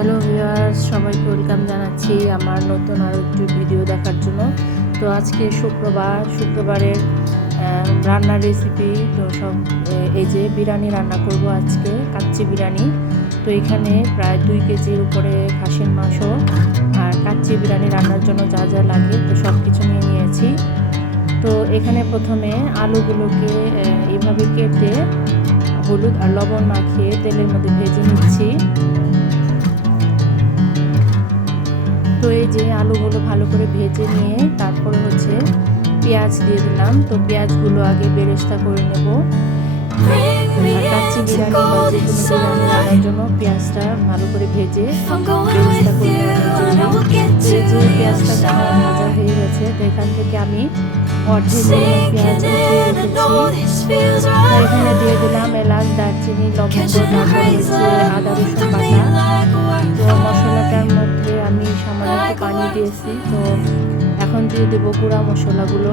Hello viewers, সবাইকে welcome জানাচ্ছি আমার নতুন আরও একটি ভিডিও দেখার জন্য। তো আজকে শুক্রবারের রান্নার রেসিপি তো সব এই যে বিরিয়ানি রান্না করব আজকে, কাচ্চি বিরিয়ানি। তো এখানে প্রায় 2 কেজির উপরে খাসির মাংস আর কাচ্চি বিরিয়ানি রান্নার জন্য যা যা লাগে তো সব কিছু নিয়ে নিয়েছি। তো এখানে প্রথমে আলুগুলোকে এইভাবে কেটে হলুদ আর লবণ মাখিয়ে তেলের মধ্যে ভেজে নিচ্ছি। তো এই যে আলুগুলো ভালো করে ভেজে নিয়ে তারপরে হচ্ছে পেঁয়াজ দিয়ে দিলাম। তো পেঁয়াজগুলো আগে বেরেস্তা করে নেব। কাচ্চি বিরিয়ানি বা যে কোনো বিরিয়ানি রান্নার জন্য পেঁয়াজটা ভালো করে ভেজে বেরেস্তা করে নেওয়ার জন্য। এই যে পেঁয়াজটা ভাজা হয়ে গেছে, তো এখান থেকে আমি অর্ধেক পেঁয়াজ উঠিয়ে রেখেছি। এখানে দিয়ে দিলাম এলাচ, দারচিনি, লবঙ্গ, তারপর হচ্ছে আদা রসুন বাটা। তো মশলাটার মধ্যে আমি সামান্য একটু পানি দিয়েছি। তো এখন দিয়ে দেবো গুঁড়া মশলাগুলো।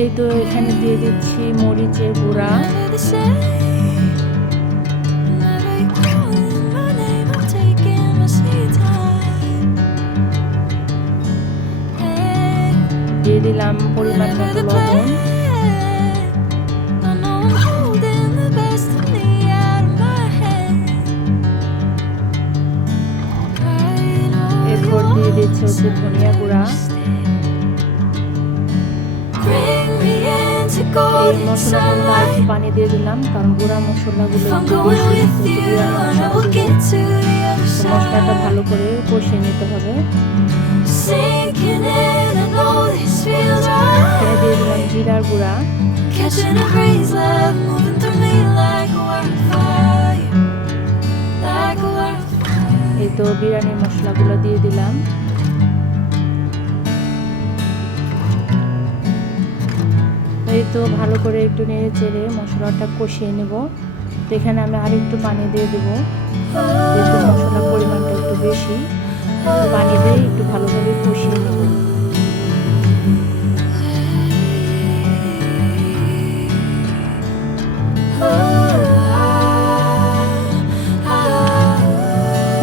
এই তো এখানে দিয়ে দিচ্ছি মরিচের গুঁড়া, দিয়ে দিলাম পরিমাণ মতো লবণ, এরপর দিয়ে দিচ্ছি হচ্ছে ধনিয়া গুঁড়া। এই মশলাগুলো একটু পানি দিয়ে দিলাম, কারণ গুঁড়া মশলাগুলো একটু বেশি, মশলাটা ভালো করে কষিয়ে নিতে হবে। দিয়ে দিলাম জিরার গুঁড়া, এই তো বিরিয়ানির মশলাগুলো দিয়ে দিলাম। এই তো ভালো করে একটু নেড়ে চেড়ে মশলাটা কষিয়ে নেব। তো এখানে আমি আরেকটু পানি দিয়ে দেবো, যেহেতু মশলার পরিমাণটা একটু বেশি, পানি দিয়ে একটু ভালোভাবে কষিয়ে নেব।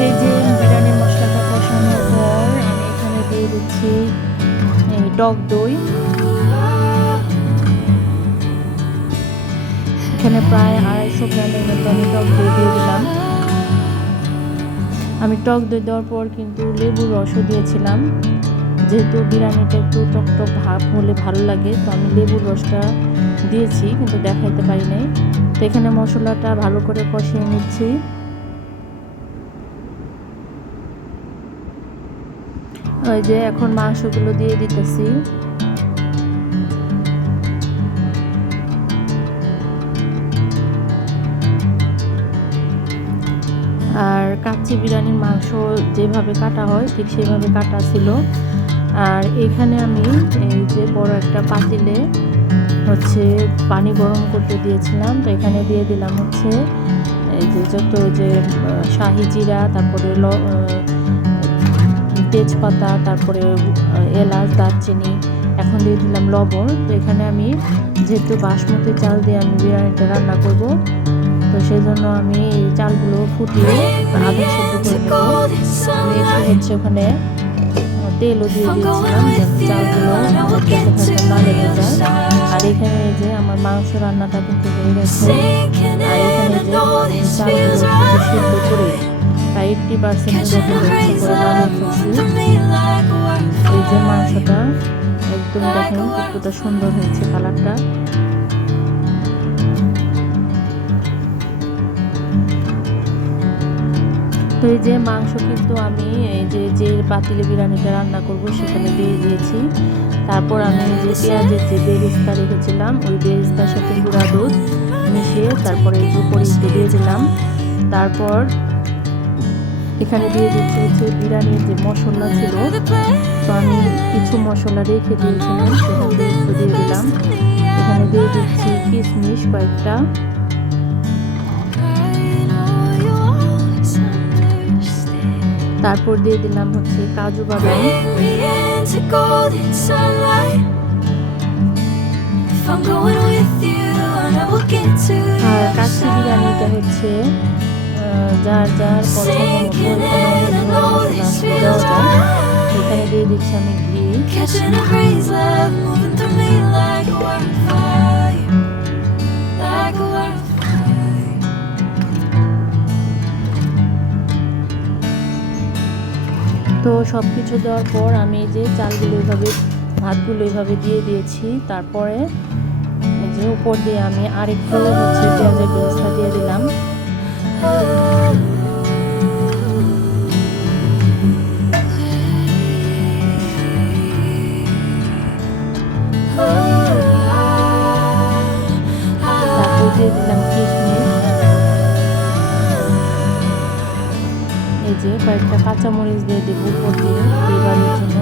এই যে বিরিয়ানির মশলাটা কষানোর পর আমি এখানে দিয়ে দিচ্ছি টক দই। এখানে প্রায় 250 গ্রামের মতো আমি টক দই দিয়ে দিলাম। আমি টক দই দেওয়ার পর কিন্তু লেবুর রসও দিয়েছিলাম, যেহেতু বিরিয়ানিটা একটু টকটক ভাব হলে ভালো লাগে, তো আমি লেবুর রসটা দিয়েছি কিন্তু দেখাইতে পারি নাই। তো এখানে মশলাটা ভালো করে কষিয়ে নিচ্ছি। ওই যে এখন মাংসগুলো দিয়ে দিতেছি। আর কাচ্চি বিরিয়ানির মাংস যেভাবে কাটা হয় ঠিক সেভাবে কাটা ছিল। আর এখানে আমি এই যে বড় একটা পাতিলে হচ্ছে পানি গরম করতে দিয়েছিলাম। তো এখানে দিয়ে দিলাম হচ্ছে এই যে যত যে শাহি জিরা, তারপরে তেজপাতা, তারপরে এলাচ, দারচিনি, এখন দিয়ে দিলাম লবণ। তো এখানে আমি যেহেতু বাসমতি চাল দিয়ে আমি বিরিয়ানিটা রান্না করব, তো সেই জন্য আমি এই চালগুলো ফুটিয়ে আধা সেদ্ধ করে নেব। আমি একটু হচ্ছে ওখানে তেলও দিয়ে দিয়েছিলাম যাতে চালগুলো না লেগে যায়। আর এখানে এই যে আমার মাংস রান্নাটা কিন্তু হয়ে গেছে। আর এখানে যে চালগুলো সিদ্ধ করে প্রায় 80% করে বানিয়ে ফেলছি। এই যে মাংসটা একদম দেখেন কতটা সুন্দর হয়েছে কালারটা। তো এই যে মাংস কিন্তু আমি এই যে পাতিলে বিরিয়ানিটা রান্না করব সেখানে দিয়ে দিয়েছি। তারপর আমি যে পেঁয়াজের যে বেরেস্তা রেখেছিলাম ওই বেরেস্তার সাথে গুঁড়া দুধ মিশিয়ে তারপরে এই উপরে দিয়ে দিলাম। তারপর এখানে দিয়ে দিচ্ছি হচ্ছে বিরিয়ানির যে মশলা ছিল, তো আমি কিছু মশলা রেখে দিয়েছিলাম সেখান থেকে একটু দিয়ে দিলাম। এখানে দিয়ে দিচ্ছি কিশমিশ কয়েকটা, তারপর দিয়ে দিলাম হচ্ছে কাজু বাদাম, I'm going with you, I know we'll get to the R other kacchi বিরিয়ানিটা side. হচ্ছে যার যার পছন্দ মতো Sinking এখানে in, অনেক I ধরনের know মশলা this দেওয়া feels যায়। right. এখানে দিয়ে দিচ্ছি আমি ঘি। Catching a breeze, love moving through me like a wildfire, like a wildfire. তো সব কিছু দেওয়ার পর আমি এই যে চালগুলো এইভাবে ভাতগুলো এইভাবে দিয়ে দিয়েছি। তারপরে এই যে উপর দিয়ে আমি আরেকটু হচ্ছে পেঁয়াজের বেরেস্তা দিয়ে দিলাম। তারপর দিয়ে দিলাম কিশমিশ। এই যে কয়েকটা কাঁচামরিচ দিয়ে দেবো উপর দিয়ে ফ্লেভারের জন্য।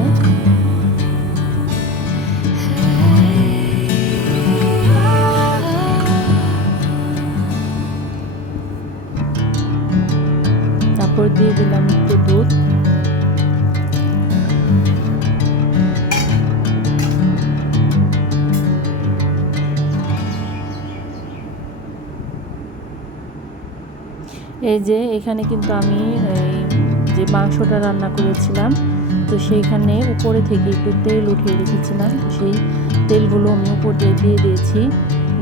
তারপর দিয়ে দিলাম একটু দুধ। এই যে এখানে কিন্তু আমি যে মাংসটা রান্না করেছিলাম, তো সেইখানে উপরে থেকে একটু তেল উঠিয়ে রেখেছিলাম, সেই তেলগুলো আমি উপর দিয়ে দিয়ে দিয়েছি।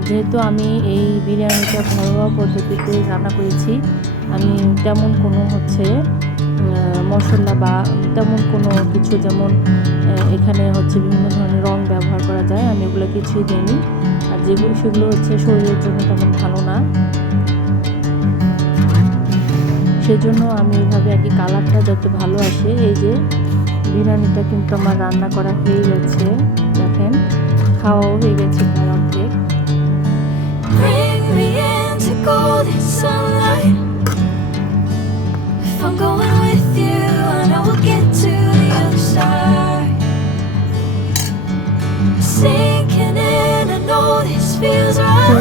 যেহেতু আমি এই বিরিয়ানিটা ঘরোয়া পদ্ধতিতে রান্না করেছি, আমি তেমন কোনো হচ্ছে মশলা বা তেমন কোনো কিছু, যেমন এখানে হচ্ছে বিভিন্ন ধরনের রং ব্যবহার করা যায়, আমি ওগুলো কিছুই দিইনি। আর যেগুলো সেগুলো হচ্ছে শরীরের জন্য তেমন ভালো না, সেজন্য আমি এইভাবে আর কি কালারটা যাতে ভালো আসে। এই যে বিরিয়ানিটা কিন্তু আমার রান্না করা হয়ে গেছে, দেখেন খাওয়াও হয়ে গেছে প্রায় অর্ধেক। Bring me into golden sunlight. If I'm going with you, I know we'll get to the other side. Sinking in, I know this feels তো right.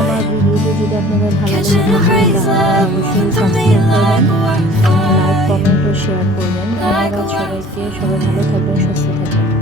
আমার ভিডিওটি যদি আপনাদের ভালো লাগে Catching a breeze, love moving through me like a like, wildfire. Comment ও share করবেন। ধন্যবাদ সবাইকে, সবাই ভালো থাকবেন, সুস্থ থাকবেন।